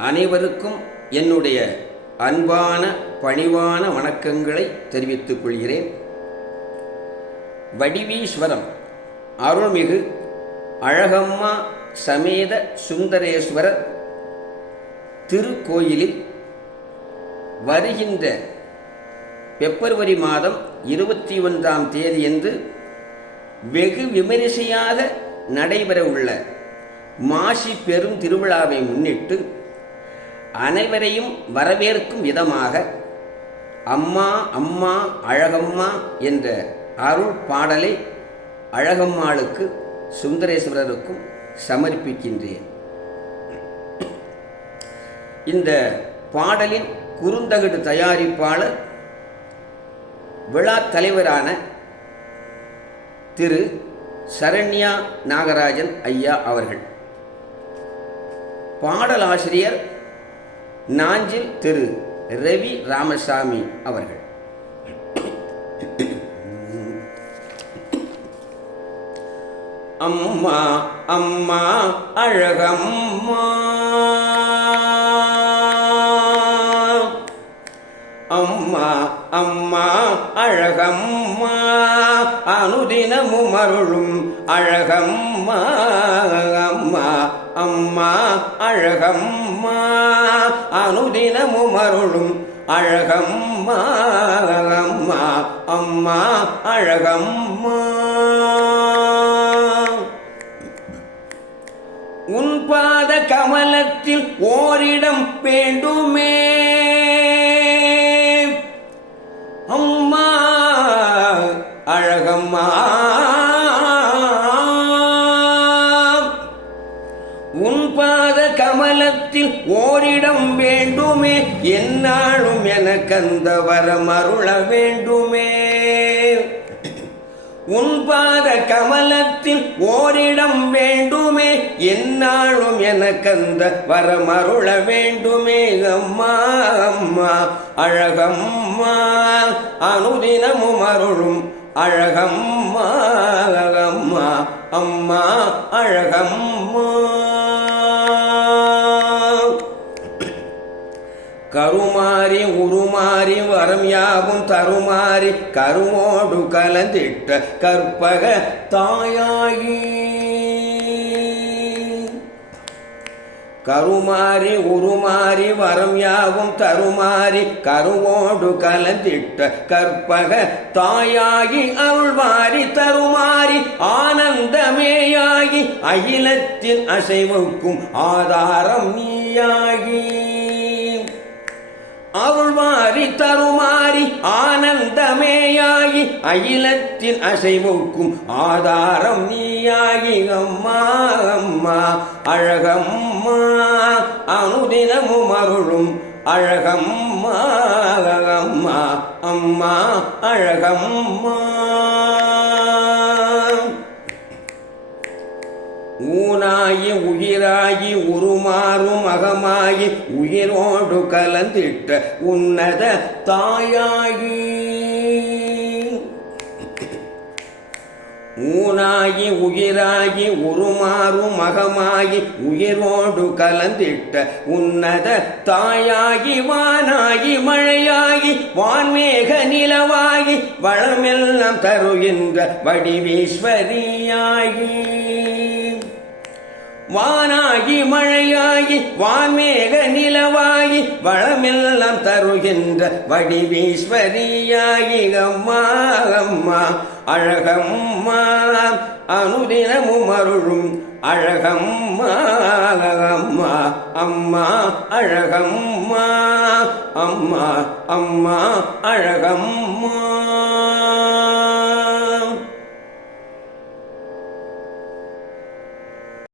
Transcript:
அனைவருக்கும் என்னுடைய அன்பான பணிவான வணக்கங்களை தெரிவித்துக் கொள்கிறேன். வடிவீஸ்வரம் அருள்மிகு அழகம்மா சமேத சுந்தரேஸ்வரர் திருக்கோயிலில் வருகின்ற பிப்ரவரி மாதம் இருபத்தி ஒன்றாம் தேதியன்று வெகு விமரிசையாக நடைபெறவுள்ள மாசி பெரும் திருவிழாவை முன்னிட்டு அனைவரையும் வரவேற்கும் விதமாக அம்மா அம்மா அழகம்மா என்ற அருள் பாடலை அழகம்மாளுக்கு சுந்தரேஸ்வரருக்கும் சமர்ப்பிக்கின்றேன். இந்த பாடலின் குறுந்தகடு தயாரிப்பாளர் விழா தலைவரான திரு சரண்யா நாகராஜன் ஐயா அவர்கள். பாடலாசிரியர் நாஞ்சில் திரு ரவி ராமசாமி அவர்கள். அம்மா அம்மா அழகம்மா. அம்மா அம்மா அழகம்மா. அனுதினமும் அருளும் அழகம்மா அம்மா அம்மா அழகம்மா. அனுதினமும் அருளும் அழகம்மா அம்மா அம்மா அழகம்மா. உன் பாத கமலத்தில் ஓரிடம் வேண்டுமே. கமலத்தில் ஓரிடம் வேண்டுமே என்னாலும் எனக்கு அந்த வரம் அருள வேண்டுமே. உன்பாத கமலத்தில் ஓரிடம் வேண்டுமே என்னாலும் எனக்கந்த வரமருள வேண்டுமே. அம்மா அம்மா அழகம்மா அனுதினமும் அருளும் அழகம்மா அழகம்மா அம்மா அழகம்மா. கருமாறி உருமாறி வரம் யாவும் தருமாறி கருமோடு கலந்திட்ட கற்பக தாயாகி கருமாறி உருமாறி வரம் யாவும் தருமாறி கருவோடு கலந்திட்ட கற்பக தாயாகி அருள்வாரி தருமாறி ஆனந்தமேயாகி அகிலத்தின் அசைவுக்கும் ஆதாரம் நீயாகி அருள்மாறி தருமாறி ஆனந்தமேயாகி அகிலத்தின் அசைவுக்கும் ஆதாரம் நீயாகி அம்மா அம்மா அழகம்மா அனுதினமும் அருளும் அழகம்மா அம்மா அம்மா அழகம்மா. ஊனாயி உயிராகி உருமாறும் அகமாகி உயிரோடு கலந்திட்ட உன்னத தாயாகி ஊனாகி உயிராகி உருமாறும் மகமாகி உயிரோடு கலந்திட்ட உன்னத தாயாகி வானாகி மழையாகி வான்மேக நிலவாகி வளமெல்லாம் தருகின்ற வடிவீஸ்வரியாகி வானாகி மழையாகி வான்மேக நிலவாகி வளமெல்லாம் தருகின்ற வடிவீஸ்வரியாகி. அம்மா அம்மா அழகம்மா அனுதினமும் அருளும் அழகம்மா அம்மா அம்மா அழகம்மா அம்மா அம்மா அழகம்மா.